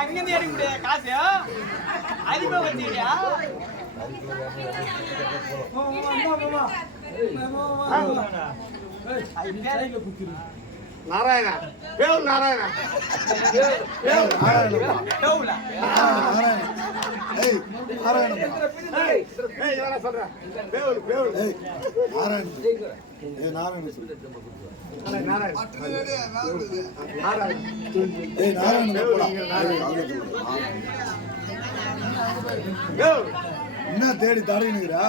அங்க இருந்து எடுக்க முடியாது காசு அதிகமா வச்சுக்கிறியா நாராயணா பேர் நாராயணா சொல்றேன் என்ன தேடி தடையினுக்கிறா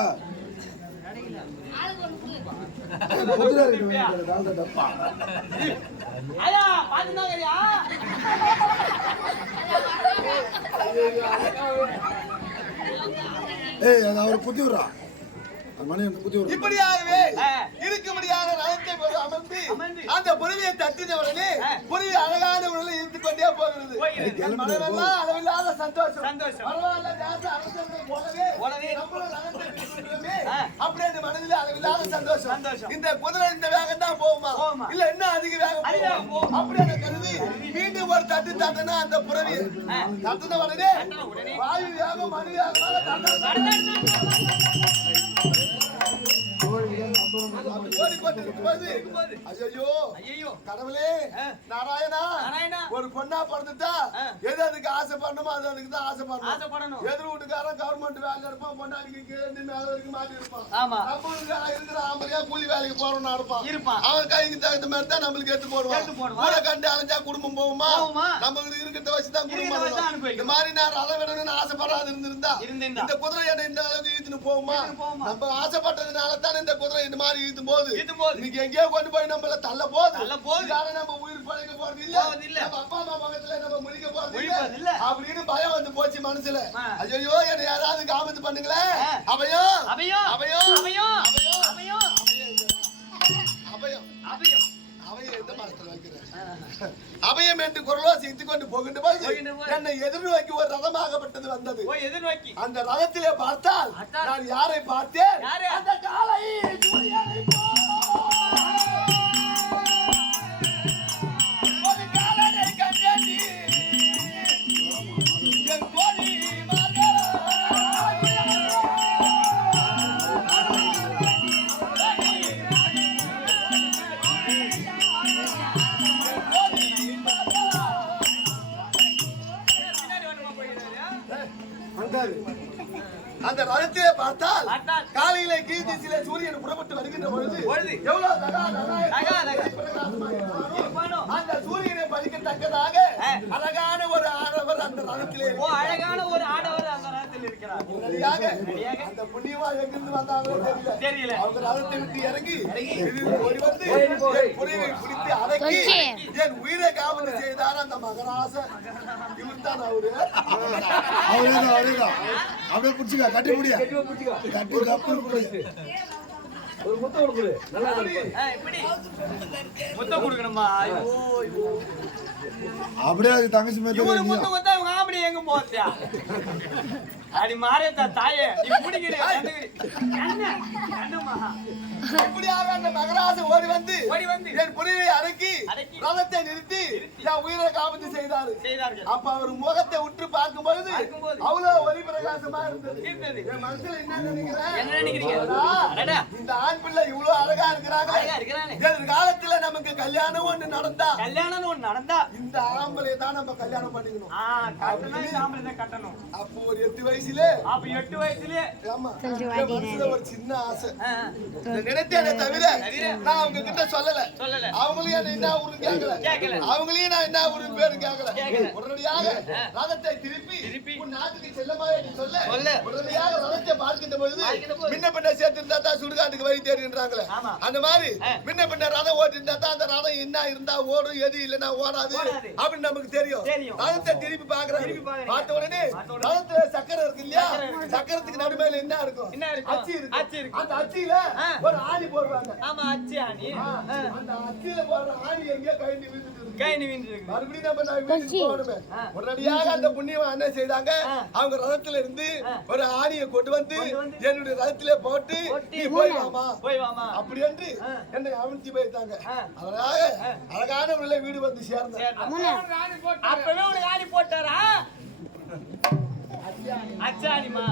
ஏய் அது அவர் புத்தி விடுறா இப்படியாகவே இருக்க முடியாத ரதத்தை அமர்ந்து அந்த புறவியை தட்டின உடனே புறவி அழகான உடலை இருந்து கொண்டே போகிறது. மனமெல்லாம் அளவில்லாத சந்தோஷம். அப்படியே அந்த மனதில் அளவில்லாத சந்தோஷம். இந்த குதிரை இந்த வேகம் தான் போகுமா இல்ல என்ன அதிக வேகம் போகும் அப்படின்னு கருதி மீண்டும் ஒரு தட்டு தட்டினா அந்த புறவி தட்டின உடனே வாயு வேகம் மணி கடவுளே நாராயணா ஒரு பொண்ணா பிறந்துட்டா எது அதுக்கு ஆசைப்படணுமோ அது அதுக்கு தான் ஆசைப்படணும். எதிர் வீட்டுக்காரன் கவர்மெண்ட் வேலையில இருப்பான், பொண்ணாடிக்கு மேல வரைக்கும் மாட்டி இருப்பான். இருக்கிற ஆம்பளையா கூலி வேலைக்கு போறோம்னா இருப்பான். அவன் கைக்கு தகுந்த மாதிரி தான் நம்மளுக்கு எடுத்து போடுவான். ஊரை கண்டு அலைஞ்சா குடும்பம் போகுமா? நம்மளுக்கு இருக்கிறத வச்சுதான் குடும்பம். இந்த மாதிரி நான் அதை விடணும்னு ஆசைப்படாது இருந்திருந்தா இந்த குதிரை இந்த அளவுக்கு ஈத்துன்னு போகுமா? நம்ம ஆசைப்பட்டதுனால தான் இந்த குதிரை இந்த மாதிரி ஈத்தும் போது இன்னைக்கு எங்கேயோ கொண்டு போய் நம்மள தள்ள போது நம்ம உயிர் பழைக்க போறது இல்ல, அப்பா அம்மா பக்கத்துல நம்ம முடிக்க போறது இல்ல அப்படின்னு பயம் வந்து போச்சு மனசுல. ஐயோ என்ன யாராவது காமத்து பண்ணுங்களேன். அபயம் அபயம் அபயம் அபயம் அபயம் அபயம் அபயம் அபயம் எந்த மரத்துல வைக்கிறேன் அபயம் என்று குரலோ சித்து கொண்டு போகின்ற போது என்னை எதிர்நோக்கி ஒரு ரதமாகப்பட்டது வந்தது. அந்த ரதத்திலே பார்த்தால் நான் யாரை பார்த்தேன்? அந்த காலை அந்த ரதத்திலே பார்த்தால் காலையிலே கீழ்திசையிலே சூரியன் புறப்பட்டு வருகின்ற பொழுது எவ்வளவு அந்த சூரியனை பறிக்கத்தக்கதாக அழகான ஒரு ஆடவர் அந்த ரதத்திலே அந்த புண்ணியமா எங்கிருந்து வந்தாங்களோ தெரியல. அவங்க ரதத்தை விட்டு இறங்கி ஓடி வந்து புரிவை பிடித்து அடக்கி என் உயிரை காவல் செய்தார் அந்த மகராச. இவர்தான் அவரு. அவரேதான் அப்படியே பிடிச்சிக்க கட்டி முடியா கட்டி கப்பு ஒரு முத்தம் கொடுக்குது. நல்லா முத்தம் கொடுக்கணுமா? அப்படியே அது தங்கச்சி மாதிரி முத்தம் கொடுத்தா இவங்க அப்படி எங்க போத்தியா அடி மாறேத்தா தாயே நீ முடிக்கிற இப்படியாக அந்த மகராச ஓடி வந்து என் புரிவை அடக்கி ரதத்தை நிறுத்தி என் உயிரை காப்பத்து செய்தார்கள். அப்ப அவர் முகத்தை உற்று பார்க்கும் பொழுது அவ்வளவு ஒளி பிரகாசமா இருந்தது. என் மனசுல என்ன நினைக்கிறேன்? இந்த ஆண் பிள்ளை இவ்வளவு அழகா இருக்கிறாங்க. எதிர்காலத்துல நமக்கு கல்யாணம் ஒண்ணு நடந்தா இந்த ஆம்பளை தான் நம்ம கல்யாணம் பண்ணிக்கணும். அப்போ ஒரு 8 வயசுல ஆமா ஒரு சின்ன ஆசை நினைத்தேனே தவிர நான் அவங்க கிட்ட சொல்லல. அவங்களையும் நான் என்ன ஊரு கேட்கல, அவங்களையும் நான் என்ன ஊரு பேரு கேட்கல. உடனடியாக ரதத்தை திருப்பி உன் நாட்டுக்கு செல்லமா சொல்ல உடனடியாக ரதத்தை பார்க்கின்ற பொழுது முன்ன பின்ன சேர்த்து இருந்தா தான் சுடுகாட்டுக்கு வழி தேடுகின்றாங்களே. அந்த மாதிரி முன்ன பின்ன ரதம் ஓட்டி இருந்தா தான் அந்த ரதம் என்ன இருந்தா ஓடும், எது இல்லைன்னா ஓடாது அப்படின்னு நமக்கு தெரியும். ரதத்தை திருப்பி பாக்குறாரு. பார்த்த உடனே ரதத்துல சக்கரம் இருக்கு இல்லையா, சக்கரத்துக்கு நடுமையில என்ன இருக்கும்? அச்சி இருக்கு. அந்த அச்சியில ஒரு ஆணி போடுவாங்க. ஆமா அச்சி ஆணி. அந்த அச்சியில போடுற ஆணி எங்க கைண்டி விழுந்துட்டு இருக்கு. மறுபடியும் நம்ம வீட்டுக்கு போகணுமே. உடனடியாக அந்த புண்ணியவன் என்ன செய்தாங்க, அவங்க ரதத்துல இருந்து ஒரு ஆணியை கொண்டு வந்து என்னுடைய ரதத்திலே போட்டு நீ போய் வாமா அப்படி என்று என்னை அவிழ்த்தி போயிட்டாங்க. அதனால அழகான உள்ள வீடு வந்து சேர்ந்தேன். அப்பவே அச்சாணிமா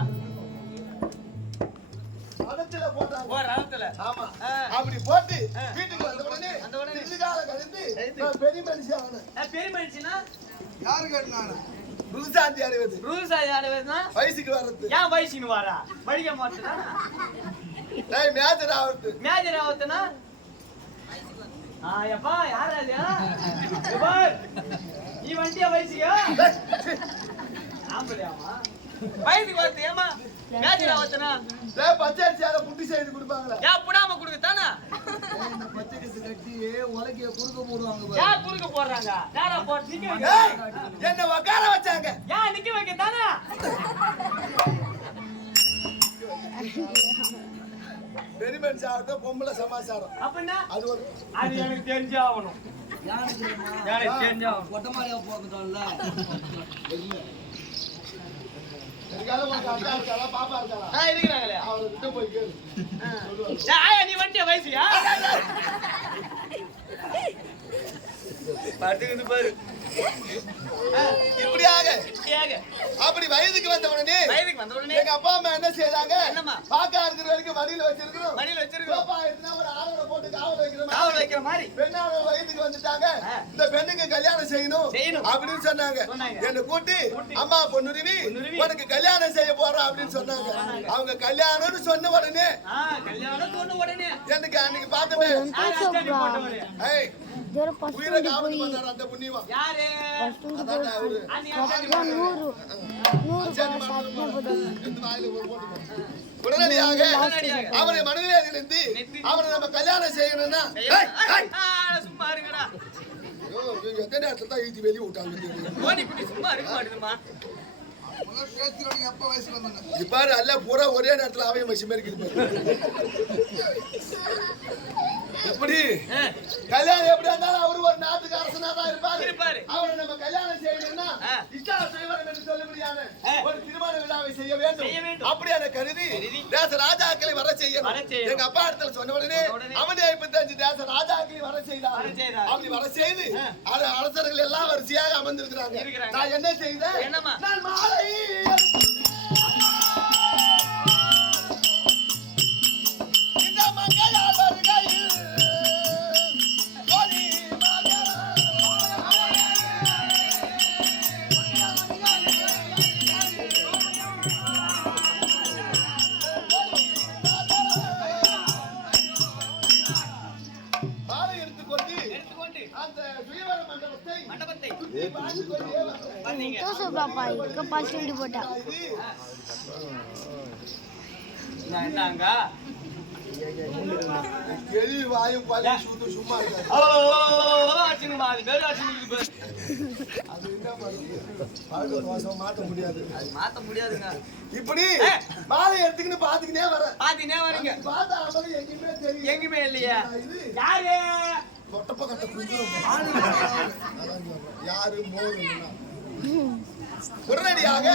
ரதத்துல போட்டாங்க. ஓ ரதத்துல. ஆமா. அப்படி போட்டு வீட்டுக்கு வந்த உடனே இதுகால கழிந்து நான் பெரிய மனுஷன் ஆனேன். பெரிய மனுஷனா யாரு கேட்டானே? ருதுசாந்தி அடைவது. ருதுசாந்தி அடைவதுனா வயசுக்கு வரது. ஏன் வயசுக்கு வரா? படிக்க மாட்டேனா? டேய் மேஜர் ஆவறது. மேஜர் ஆவதுனா எப்பா யாரா இது? பார் நீ வண்டியா வயசுக்கு? ஆம்பளையாமா? வயசுக்கு வரது ஏமா? மேஜர் ஆவதுனா டேய் பச்சரிசியால புட்டி செய்து கொடுப்பாங்களா? ஏன் புடாம குடுக்கதானே? இந்த பச்சரிசி கட்டி உலக்கைய குறுக்க போடுவாங்க பாரு. ஏன் குறுக்க போடுறாங்க? நேரா போட்டு நிக்க வைங்க. ஏய் என்ன உட்கார வச்சாங்க. ஏன் நிக்க வைக்க தானே? பெரிய மனுஷன் ஆகட்டும் பொம்பளை சமாச்சாரம். அப்படின்னா அது ஒரு அது எனக்கு தெரிஞ்சே ஆகணும். யாருக்கு தெரியுமா? எனக்கு தெரிஞ்சே ஆகணும். கொட்டமாரியா போட்டுட்டோம்ல. எதுக்காக உனக்கு அக்கா இருக்காளா பாப்பா இருக்காளா? இருக்கிறாங்களே. அவர்கிட்ட போய் கேளு. ஆயா நீ வண்டியா வயசுயா? பாட்டுக்குது பாரு. இப்படியாக ஏங்க அப்படி வயதுக்கு வந்த உடனே எங்க அப்பா அம்மா என்ன செய்தாங்க? என்னம்மா? பாக்கா இருக்கிற வரைக்கும் மடியில வச்சிருக்கிறோம். மடியில வச்சிருக்கோம். பாப்பா இருந்தா ஒரு ஆளோட போட்டு காவல் வைக்கிற காவல் வைக்கிற மாதிரி. பெண்ணால வயதுக்கு வந்துட்டாங்க. இந்த பெண்ணுக்கு கல்யாணம் செய்யணும் அப்படின்னு சொன்னாங்க. என்ன கூட்டி அம்மா பொண்ணுருவி உனக்கு கல்யாணம் செய்ய போறோம் அப்படின்னு சொன்னாங்க. அவங்க கல்யாணம்னு சொன்ன உடனே கல்யாணம் சொன்ன உடனே எனக்கு அன்னைக்கு பார்த்தமே ஏய் உயிரை காவல் பண்ணாரு அந்த புண்ணியமா. யாரு? அதான் அவரு. உடனடியாக அவரை மனதிலே நினைத்து அவரை நம்ம கல்யாணம் செய்யணும்னா சும்மா இருங்கடா. எத்தனை நேரத்துல தான் ஈட்டி வெளியே விட்டாங்க. சும்மா இருக்க மாட்டேதுமா. இப்பாரு அல்ல பூரா ஒரே நேரத்துல அவைய மசி மாதிரி இருக்குது. எப்படி கல்யாணம் எப்படி இருந்தாலும் அவரு ஒரு நாட்டுக்கு அரசனா தான் இருப்பாரு. அவரை நம்ம கல்யாணம் செய்யணும்னா இஷ்டா செய்வனம் என்று சொல்லும்படியான ஒரு திருமண விழாவை செய்ய வேண்டும். அப்படியான கருதி தேச ராஜாக்களை வர செய்யணும். எங்க அப்பா இடத்துல சொன்ன உடனே அவனே 55 தேச ராஜாக்களை வர செய்தார். அப்படி வர செய்து அரசர்கள் எல்லாம் வரிசையாக அமர்ந்திருக்கிறாங்க. நான் என்ன செய்தேன்? நான் மாலை வாயும் சும்மா மாத்த முடியாதுங்க. இப்படி மாலை எடுத்துக்கின்னு பாத்துக்கினே வரீங்க. பார்த்தா எங்கேயுமே தெரியும். எங்கேயுமே இல்லையா? யாரு தொட்டப்ப கட்ட குங்குமம் யாரு மோரு உடனடியாக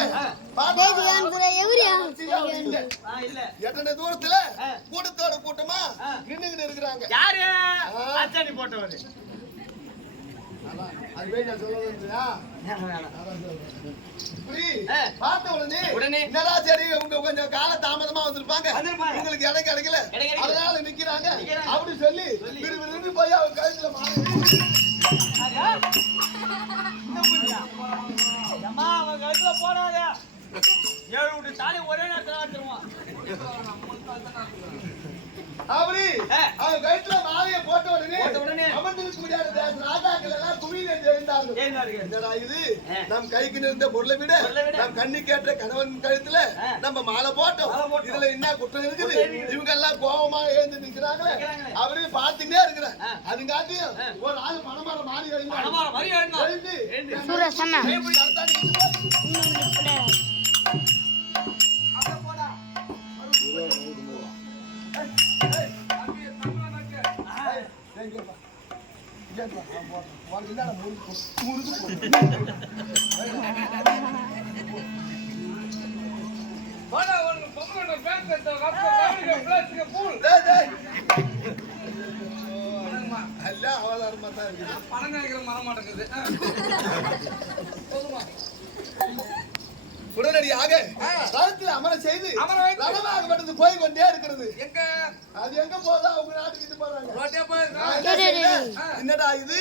எத்தனை தூரத்துல கூட்டத்தோட கூட்டமா நின்னுகிட்டு இருக்கிறாங்க. யாரு? அச்சாணி போட்டவரு. பார்த்த உடனே என்னடா சரி உங்க கொஞ்சம் கால தாமதமா வந்திருப்பாங்க, உங்களுக்கு இடம் கிடைக்கல அதனால நிக்கிறாங்க அப்படி சொல்லி விரும்பி போய் அவங்க கழுத்துல அவன் கழுத்துல போடாத 7 விட்டு தாலி ஒரே நேரத்துல ஆட்டுருவான். அப்படி அவன் கழுத்துல மாலையை போட்ட உடனே அமர்ந்திருக்க முடியாத ராஜாக்கள் எல்லாம் குவியில எழுந்தார்கள். என்னடா இது நம் கைக்கு நிறுத்த பொருளை விட நம் கண்ணு கேட்ட கணவன் கழுத்துல நம்ம மாலை போட்டோம், இதுல என்ன குற்றம் இருக்குது? இவங்க எல்லாம் கோபமா எழுந்து நிக்கிறாங்க. அவரு பாத்துக்கிட்டே இருக்கிறார். அதுங்காட்டியும் ஒரு ஆள் பணமாற மாறி எழுந்து பணம் நினைக்கிற மர மாட்டேங்குது. உடனடியாக ரதத்தில் அமர செய்து ரதமாகப்பட்டது போய் கொண்டே இருக்கிறது. அது எங்க போதா அவங்க நாட்டுக்கு போறாங்க. என்னடா இது